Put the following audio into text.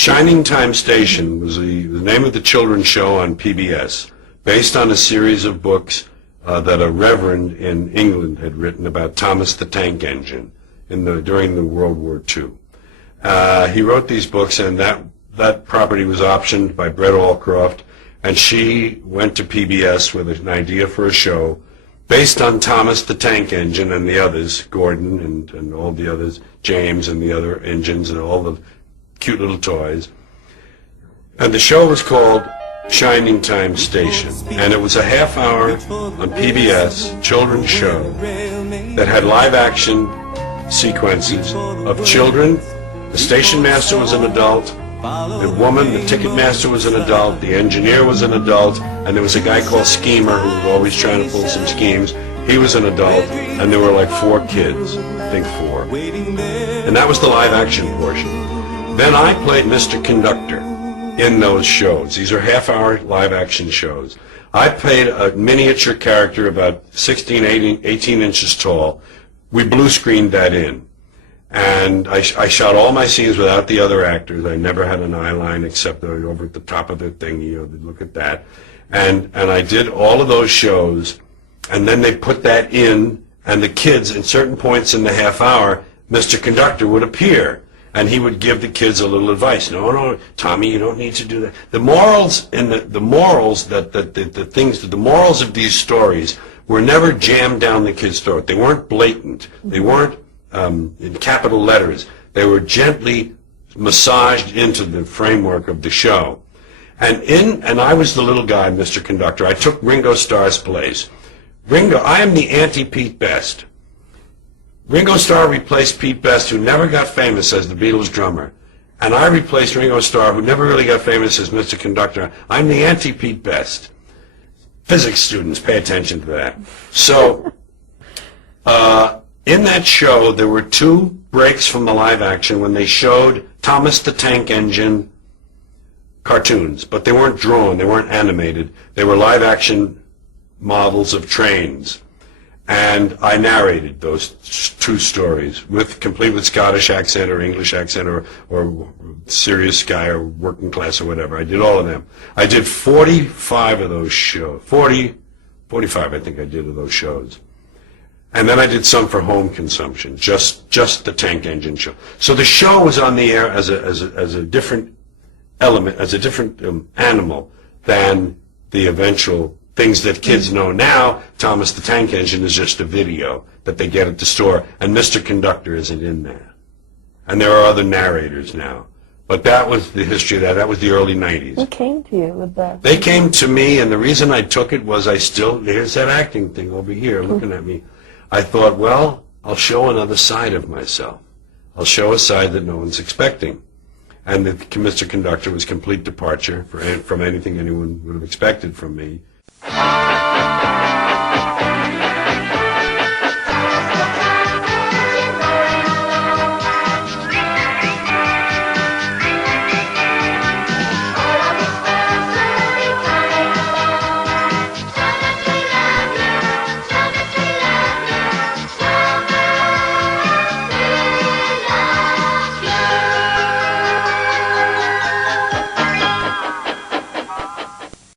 Shining Time Station was the name of the children's show on PBS, based on a series of books that a reverend in England had written about Thomas the Tank Engine during the World War II. He wrote these books, and that property was optioned by Brett Allcroft, and she went to PBS with an idea for a show based on Thomas the Tank Engine and the others, Gordon and all the others, James and the other engines and all the cute little toys. And the show was called Shining Time Station, and it was a half hour on PBS children's show that had live action sequences of children. The station master was an adult, the woman, the ticket master was an adult, the engineer was an adult, and there was a guy called Schemer who was always trying to pull some schemes. He was an adult, and there were like 4 kids, I think 4. And that was the live action portion. Then I played Mr. Conductor in those shows. These are half-hour live action shows. I played a miniature character about 16, 18 inches tall. We blue screened that in. And I shot all my scenes without the other actors. I never had an eye line except over at the top of the thing, look at that. And I did all of those shows, and then they put that in, and the kids, at certain points in the half hour, Mr. Conductor would appear, and he would give the kids a little advice. No, Tommy, you don't need to do that. The morals and the morals the morals of these stories were never jammed down the kids' throat. They weren't blatant. They weren't in capital letters. They were gently massaged into the framework of the show. And I was the little guy, Mr. Conductor. I took Ringo Starr's place. I am the Ante Peat Best. Ringo Starr replaced Pete Best, who never got famous as the Beatles drummer. And I replaced Ringo Starr, who never really got famous as Mr. Conductor. I'm the Ante Peat Best. Physics students, pay attention to that. So, in that show, there were 2 breaks from the live action when they showed Thomas the Tank Engine cartoons, but they weren't drawn, they weren't animated. They were live action models of trains. And I narrated those 2 stories, complete with Scottish accent or English accent or serious guy or working class or whatever. I did all of them. I did 45 of those shows. 45 I think I did of those shows. And then I did some for home consumption, just the Tank Engine show. So the show was on the air as a different element, as a different animal than the eventual things that kids know now. Thomas the Tank Engine is just a video that they get at the store, and Mr. Conductor isn't in there. And there are other narrators now. But that was the history of that. That was the early 90s. Who came to you with that? They came to me, and the reason I took it was here's that acting thing over here looking at me. I thought, well, I'll show another side of myself. I'll show a side that no one's expecting. And Mr. Conductor was complete departure from anything anyone would have expected from me.